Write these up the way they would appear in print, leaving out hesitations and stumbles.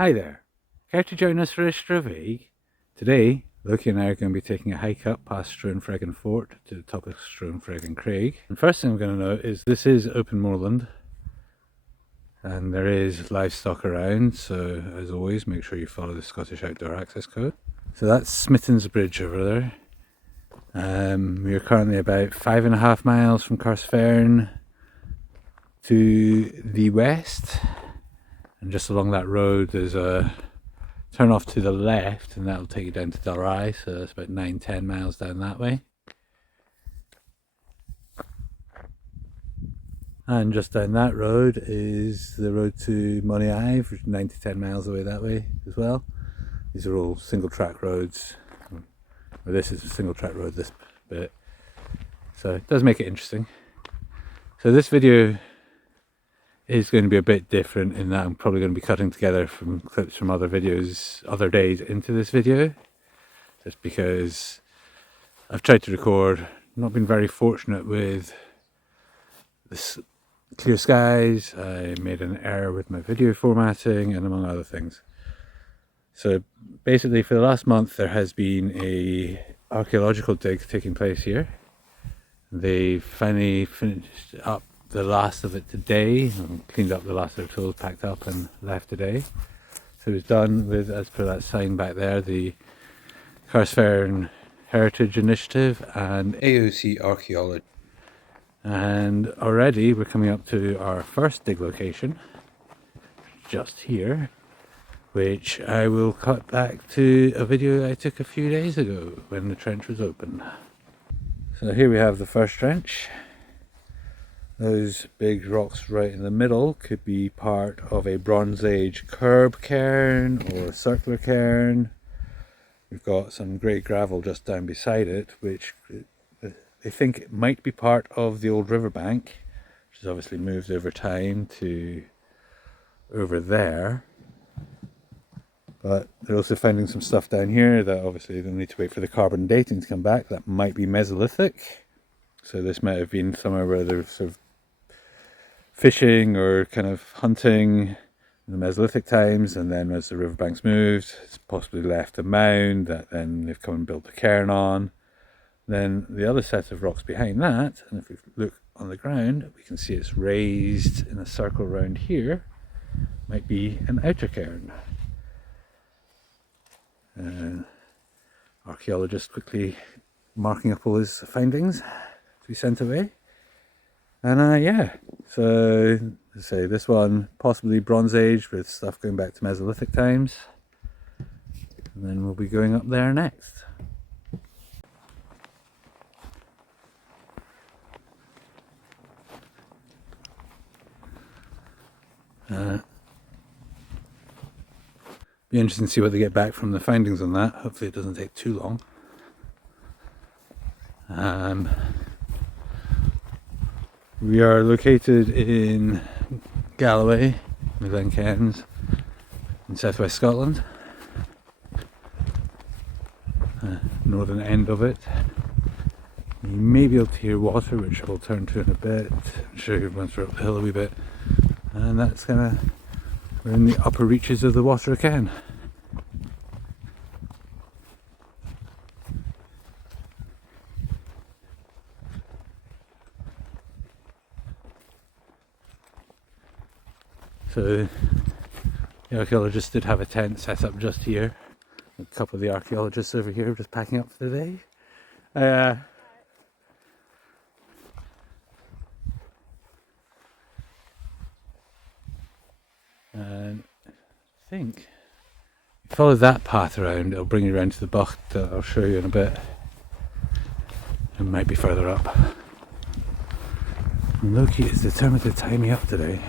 Hi there. Care to join us for a Stravaig? Today, Loki and I are going to be taking a hike up past Stroanfreggan Fort to the top of Stroanfreggan Craig. And first thing I'm going to note is this is open moorland and there is livestock around, so as always make sure you follow the Scottish Outdoor Access Code. So that's Smitton's Bridge over there. We are currently about 5.5 miles from Carstfern to the west, and just along that road there's a turn off to the left and that'll take you down to Dalry, so that's about 9-10 miles down that way. And just down that road is the road to Money Ive, which is 9-10 miles away that way as well. These are all single track roads. Well, this is a single track road, this bit. So it does make it interesting. So this video is going to be a bit different in that I'm probably going to be cutting together from clips from other videos, other days into this video. Just because I've tried to record, not been very fortunate with this clear skies. I made an error with my video formatting and among other things. So basically for the last month there has been a archaeological dig taking place here. They finally finished up the last of it today, cleaned up the last of their tools, packed up and left today. So it was done with, as per that sign back there, the Carstfern Heritage Initiative and AOC Archaeology. And already we're coming up to our first dig location, just here, which I will cut back to a video I took a few days ago when the trench was open. So here we have the first trench. Those big rocks right in the middle could be part of a Bronze Age curb cairn or a circular cairn. We've got some grey gravel just down beside it, which they think it might be part of the old riverbank, which has obviously moved over time to over there. But they're also finding some stuff down here that obviously they'll need to wait for the carbon dating to come back. That might be Mesolithic. So this might have been somewhere where they're sort of fishing or kind of hunting in the Mesolithic times, and then as the riverbanks moved, it's possibly left a mound that then they've come and built a cairn on. Then the other set of rocks behind that, and if we look on the ground, we can see it's raised in a circle around here, might be an outer cairn. Archaeologist quickly marking up all his findings to be sent away. And yeah, so let's say this one possibly Bronze Age with stuff going back to Mesolithic times, and then we'll be going up there next. Be interesting to see what they get back from the findings on that. Hopefully it doesn't take too long. We are located in Galloway, Glen Cairns, in southwest Scotland. Northern end of it. You may be able to hear water, which I'll turn to in a bit. I'm sure you once we're up the hill a wee bit. And that's we're in the upper reaches of the water again. So the archaeologists did have a tent set up just here. A couple of the archaeologists over here just packing up for the day. And I think if you follow that path around, it'll bring you around to the bach that I'll show you in a bit. It might be further up. And Loki is determined to tie me up today.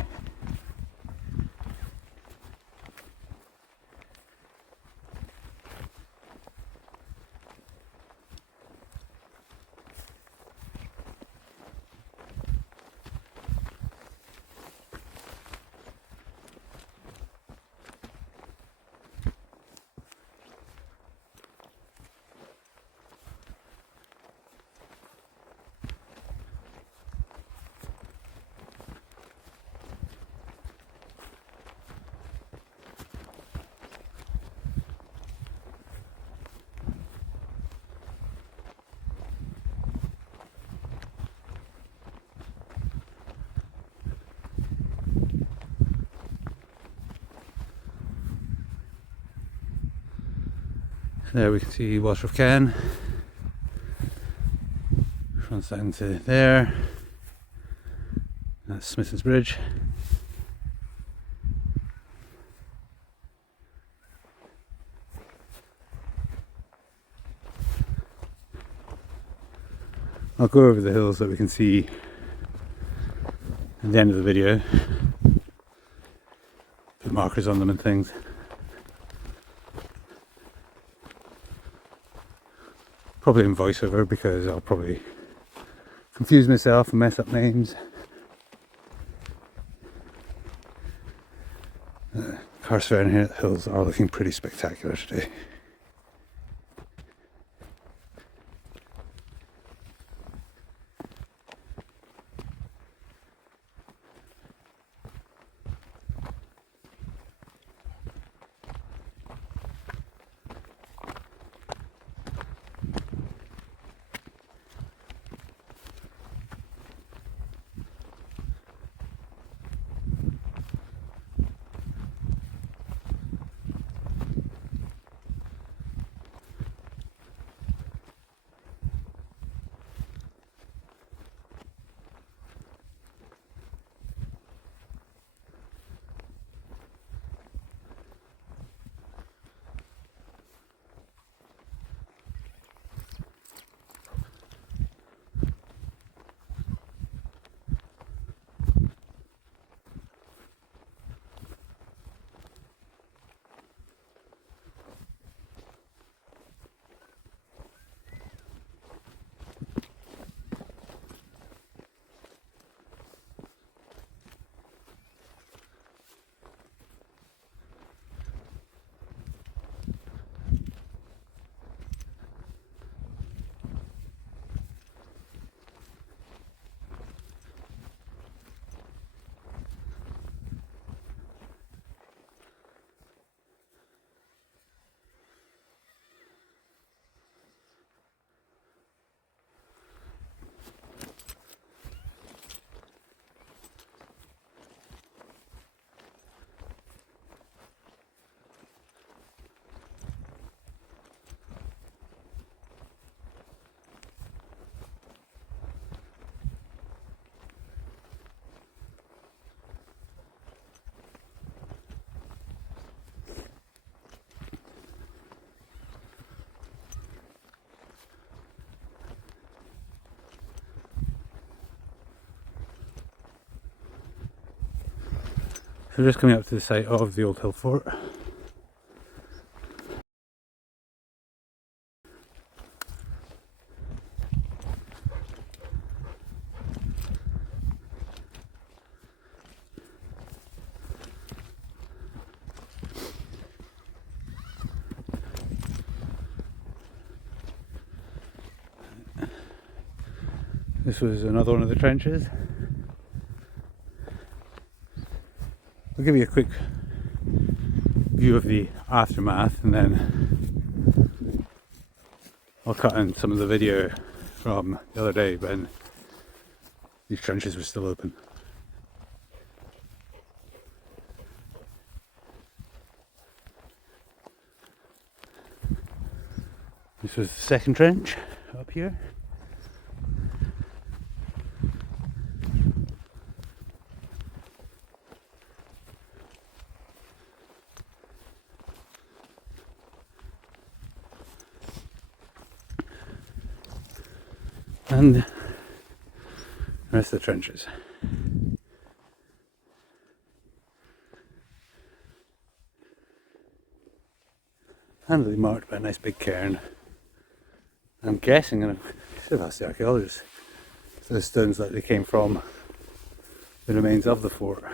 There we can see Stroanfreggan. Runs down to there. That's Smithson's Bridge. I'll go over the hills that we can see at the end of the video. Put markers on them and things. Probably in voiceover because I'll probably confuse myself and mess up names. Stroanfreggan hills are looking pretty spectacular today. So we're just coming up to the site of the old hill fort. This was another one of the trenches. I'll give you a quick view of the aftermath and then I'll cut in some of the video from the other day when these trenches were still open. This was the second trench up here. And the rest of the trenches. Handily marked by a nice big cairn. I'm guessing, and I should have asked the archaeologists, so the stones likely came from the remains of the fort.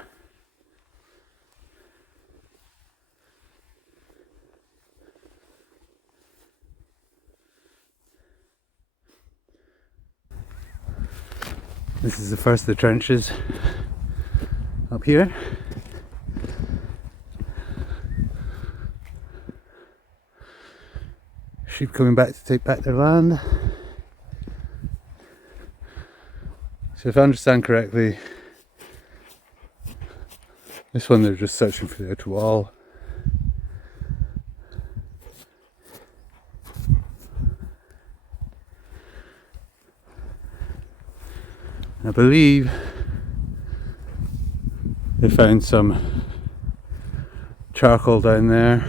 This is the first of the trenches up here. Sheep coming back to take back their land. So if I understand correctly, this one they're just searching for the outer wall. I believe they found some charcoal down there.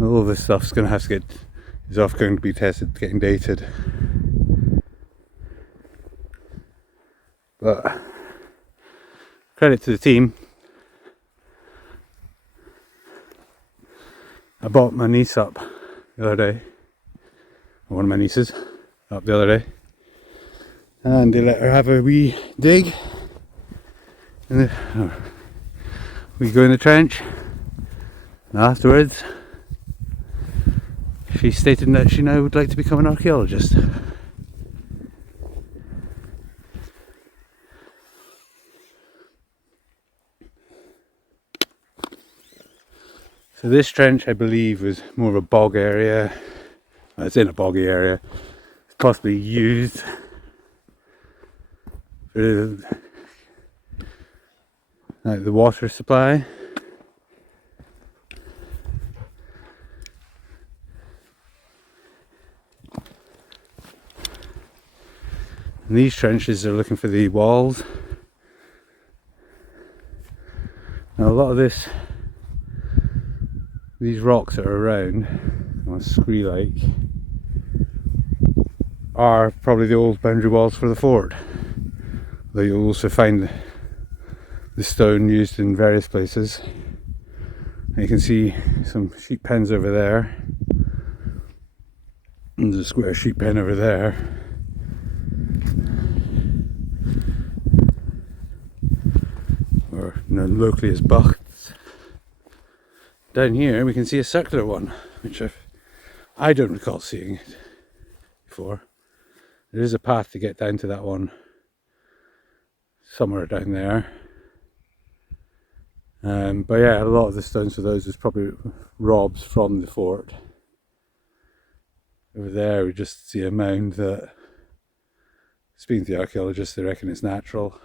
All this stuff's going to have to get, is off going to be tested, getting dated. But credit to the team. I bought my niece up the other day, or one of my nieces up the other day, and they let her have a wee dig. We go in the trench, and afterwards she stated that she now would like to become an archaeologist. So this trench, I believe, was more of a bog area. Well, it's in a boggy area. It's possibly used for like the water supply. And these trenches are looking for the walls. Now a lot of these rocks that are around on scree-like are probably the old boundary walls for the fort. Though you'll also find the stone used in various places. And you can see some sheep pens over there. And there's a square sheep pen over there. Or known locally as buchts. Down here we can see a circular one, which I don't recall seeing it before. There is a path to get down to that one somewhere down there. But yeah, a lot of the stones for those was probably robs from the fort. Over there we just see a mound that, speaking to the archaeologists, they reckon it's natural.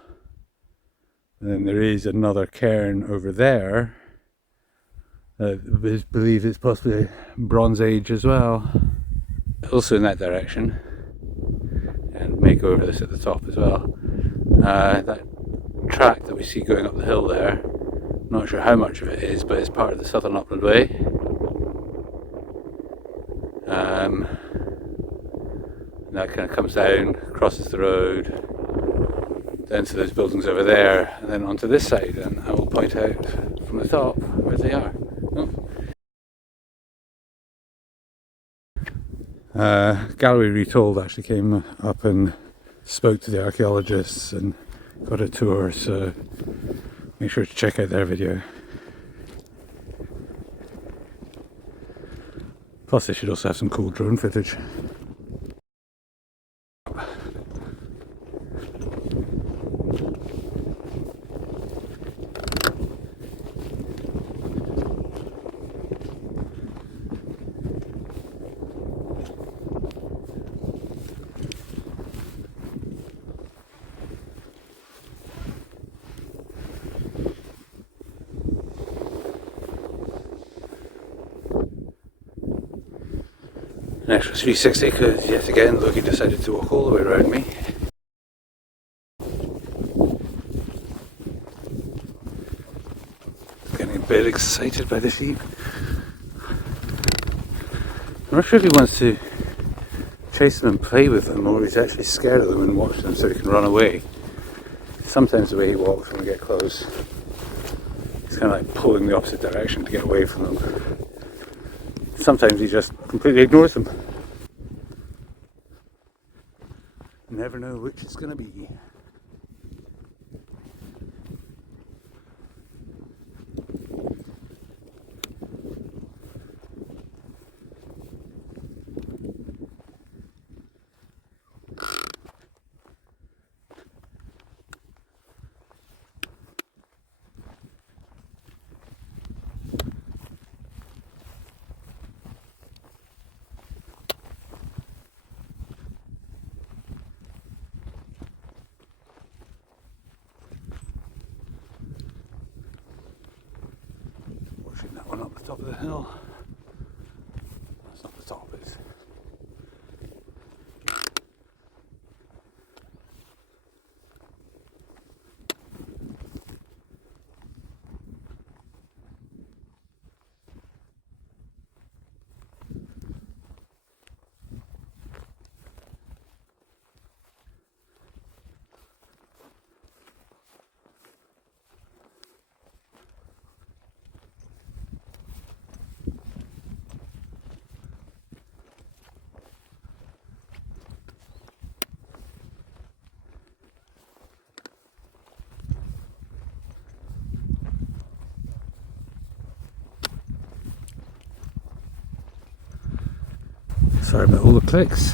And then there is another cairn over there. I believe it's possibly Bronze Age as well. Also in that direction. And may go over this at the top as well. That track that we see going up the hill there, I'm not sure how much of it is, but it's part of the Southern Upland Way. That kind of comes down, crosses the road, then to those buildings over there, and then onto this side, and I will point out from the top where they are. Gallery Retold actually came up and spoke to the archaeologists and got a tour, so make sure to check out their video. Plus they should also have some cool drone footage. An extra 360 because yet again Loki decided to walk all the way around me. Getting a bit excited by the sheep. I'm not sure if he wants to chase them and play with them, or he's actually scared of them and watch them so he can run away. Sometimes the way he walks when we get close, he's kind of like pulling the opposite direction to get away from them. Sometimes he just completely ignores them. You never know which it's going to be. That one up the top of the hill. That's not the top, it's Sorry about all the clicks.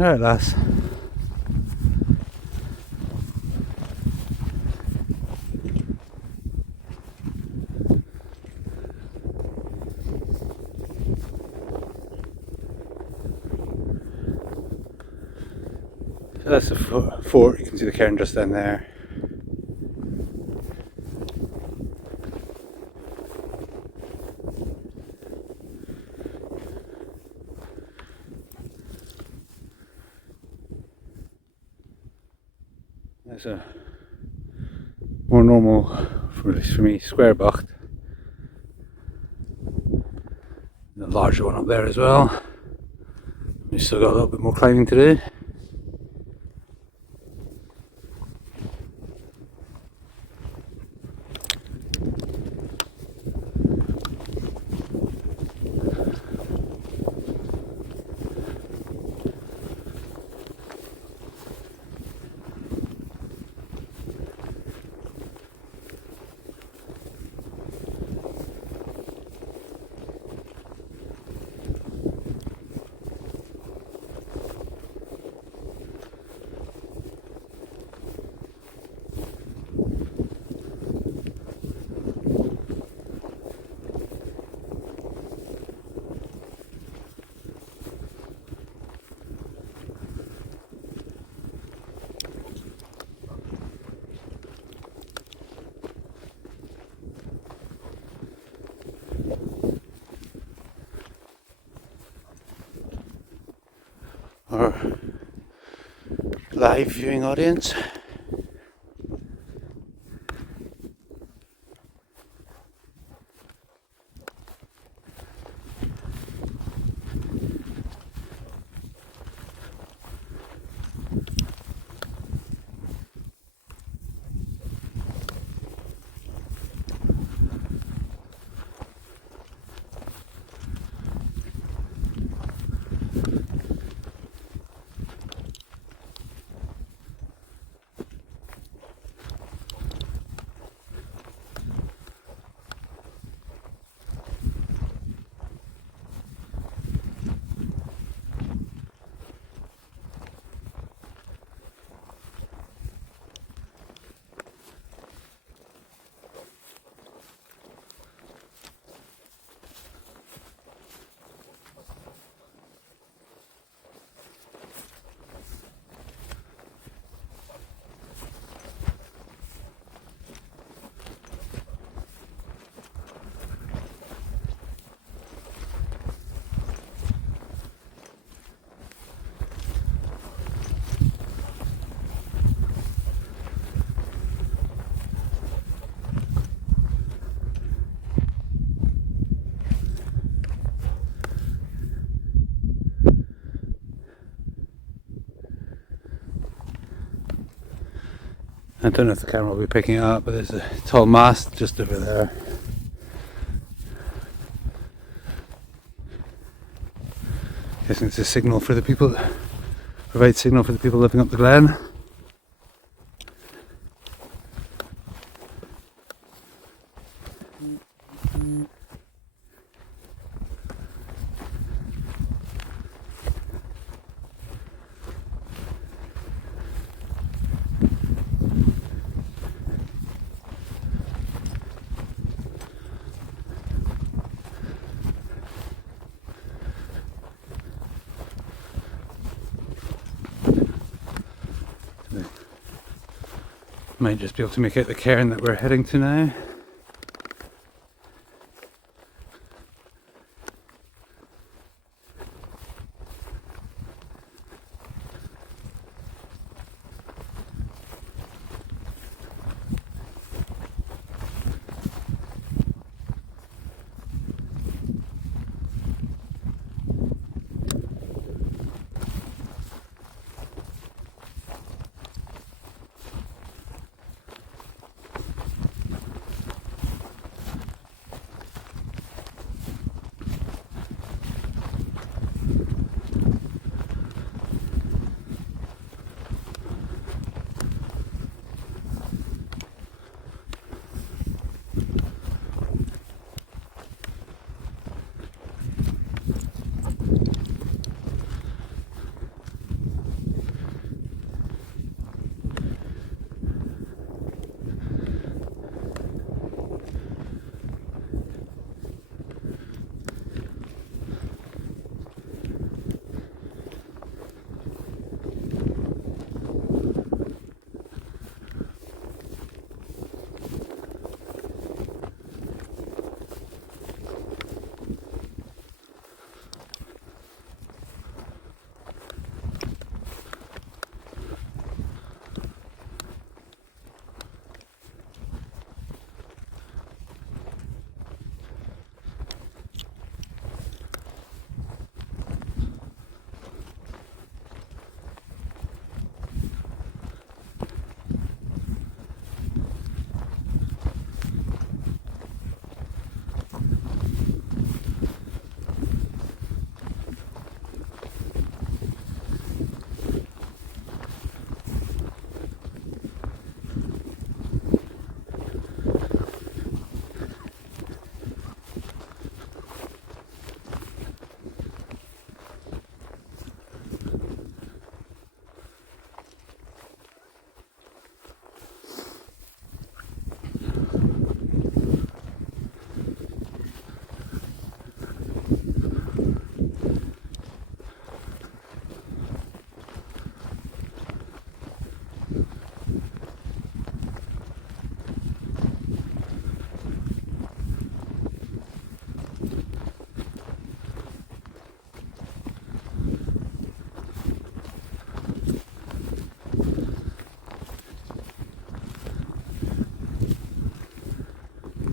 Alright lass. So that's the fort, you can see the cairn just down there. There's a more normal, at least for me, square bocht. The larger one up there as well. We've still got a little bit more climbing to do. Our live viewing audience. I don't know if the camera will be picking it up, but there's a tall mast just over there. Guessing it's a signal for the people, provide signal for the people living up the glen. Might just be able to make out the cairn that we're heading to now.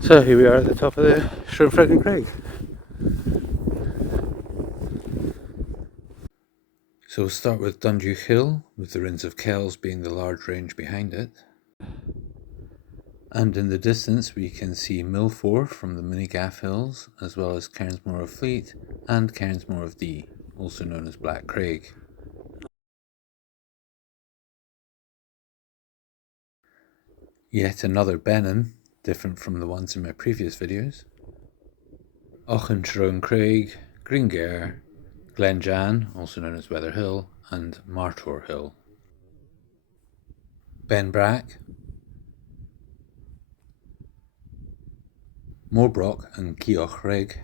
So here we are at the top of the Stroanfreggan Craig. So we'll start with Dunduch Hill, with the Rins of Kells being the large range behind it. And in the distance we can see Milford from the Minigaff Hills, as well as Cairnsmore of Fleet and Cairnsmore of Dee, also known as Black Craig. Yet another Benin, different from the ones in my previous videos. Loki and Craig, Greengair, Glenjan, also known as Weather Hill, and Martor Hill. Benbrack, Morbrock and Keochrig.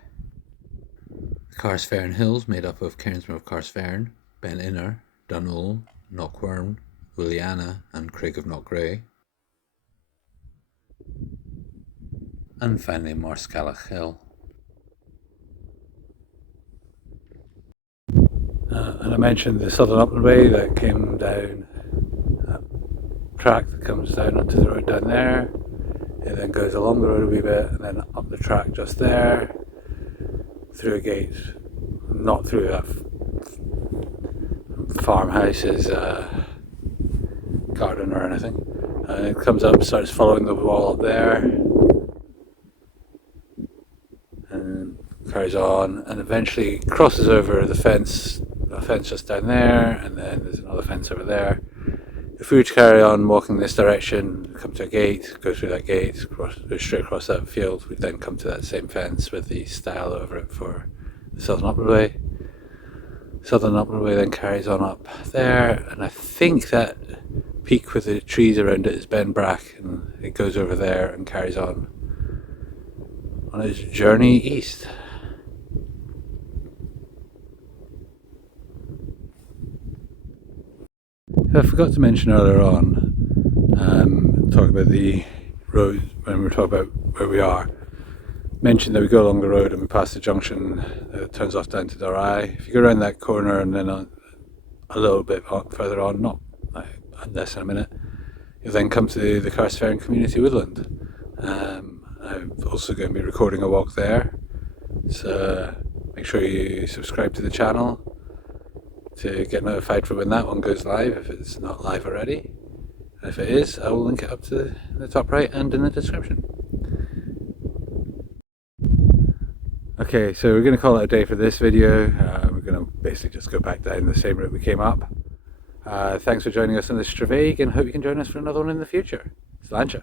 The Carsfern Hills made up of Cairnsmore of Carsfern, Ben Inner, Dunole, Knockworm, Williana and Craig of Knockgray. And finally Marscallach Hill. And I mentioned the Southern Upland Way that came down, that track that comes down onto the road down there. It then goes along the road a wee bit and then up the track just there, through a gate, not through that farmhouse's garden or anything. And it comes up, starts following the wall up there, and carries on, and eventually crosses over the fence, a fence just down there, and then there's another fence over there. If we were to carry on walking this direction, come to a gate, go through that gate, go straight across that field, we'd then come to that same fence with the stile over it for the Southern Upland Way. Southern Upland Way then carries on up there, and I think that peak with the trees around it is Benbrack, and it goes over there and carries on its journey east. I forgot to mention earlier on, talking about the road when we were talking about where we are, mentioned that we go along the road and we pass the junction that turns off down to Dorai. If you go around that corner and then a little bit further on, not less than a minute, you'll then come to the Carsfern Community Woodland. I'm also going to be recording a walk there, so make sure you subscribe to the channel to get notified for when that one goes live, if it's not live already. And if it is, I will link it up to the top right and in the description. Okay, so we're going to call it a day for this video. We're going to basically just go back down the same route we came up. Thanks for joining us on this Stravaiging, and hope you can join us for another one in the future. Sláinte.